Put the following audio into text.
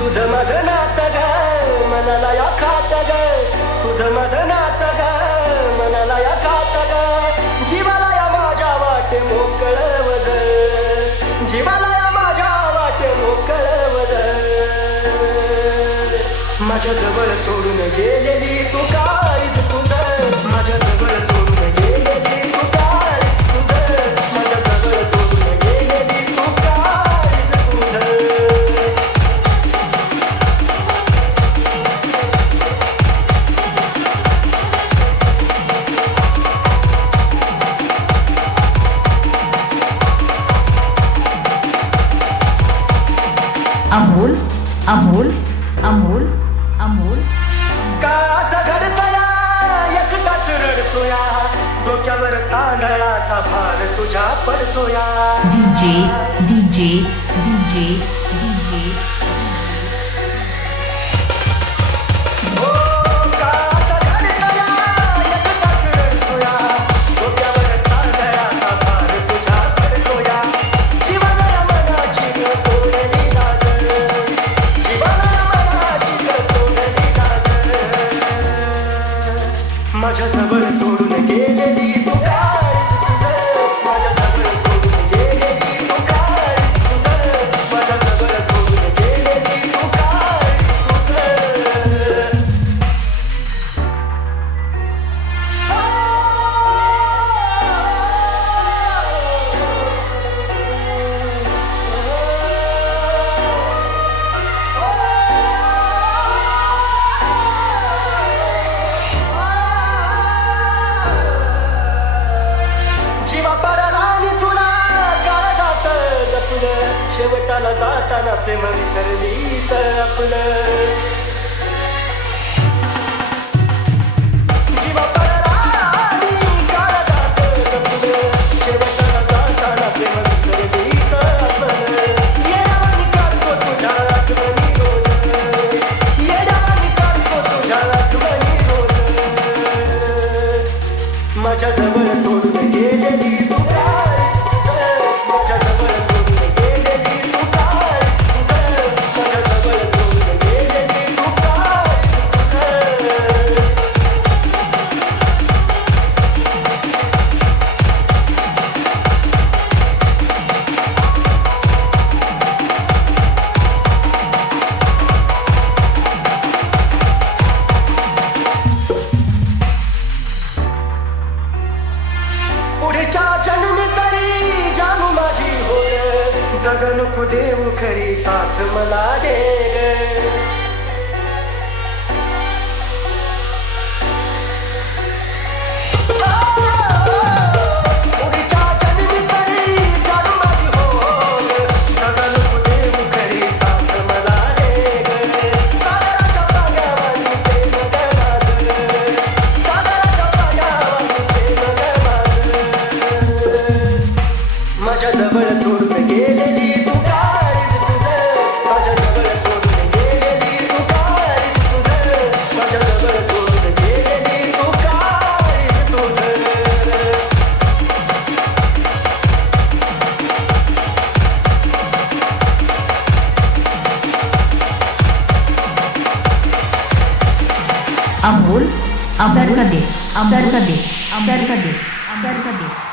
तुझं माझं नातं ग मनाला या खात ग तुझं माझं नातं ग मनाला या खात ग जीवाला या माझ्या वाट मोकळ वज जीवाला या माझ्या वाट मोकळ वज माझ्या जवळ सोडून गेलेली तू काळीज तुझं माझ्या जवळ सोडून गेलेली तू काळीज तुझं माझ्या जवळ सोडून गेलेली तू काळीज तुझं अमोल अमोल अमोल अमोल का असं घडतया एकटाच रडतोया डोक्यावर तांदळाचा भार तुझ्या पडतोया डीजे डीजे डीजे डीजे हो का असं घडतया एकटाच रडतोया डोक्यावर तांदळाचा भार तुझ्या पडतोया जीवनाला मनाची ग सोडली लाज जीवनाला मनाची ग सोडली लाज माझ्या जवळ सोडून गेलेली तू काळीज तुझं माझ्या जवळ सोडून गेलेली तू काळीज तुझं माझ्या जवळ सोडून गेलेली तू काळीज तुझं जीवा पडला आणि तुला काळजात जपलं शेवटाला जाताना प्रेम विसरलीस आपलं जीवा पडला आणि काळजात जपलं शेवटाला जाताना प्रेम विसरलीस आपलं येड्यावानी काढतो तुझ्या आठवणी रोज येड्यावानी काढतो तुझ्या आठवणी रोज माझ्या जवळ सोडून गेलेली तू काळीज तुझं माझ्या जवळ सोडून गेलेली तू काळीज तुझं माझ्या जवळ सोडून गेलेली तू काळीज तुझं पुढच्या जन्मी तरी जानू माझी होय गगन देव खरी साथ मला दे ग पुढच्या जन्मी तरी जानू माझी होय गगन देव खरी साथ मला दे ग सागराच्या पाण्यावानी प्रेम ग माझं सागराच्या पाण्यावानी प्रेम ग माझं माझ्या जवळ सोडून गेलेली तू काळीज तुझं माझ्या जवळ सोडून गेलेली तू काळीज तुझं माझ्या जवळ सोडून गेलेली तू काळीज तुझं अमोल अमर का दे अमर का दे अमर का दे अमर का दे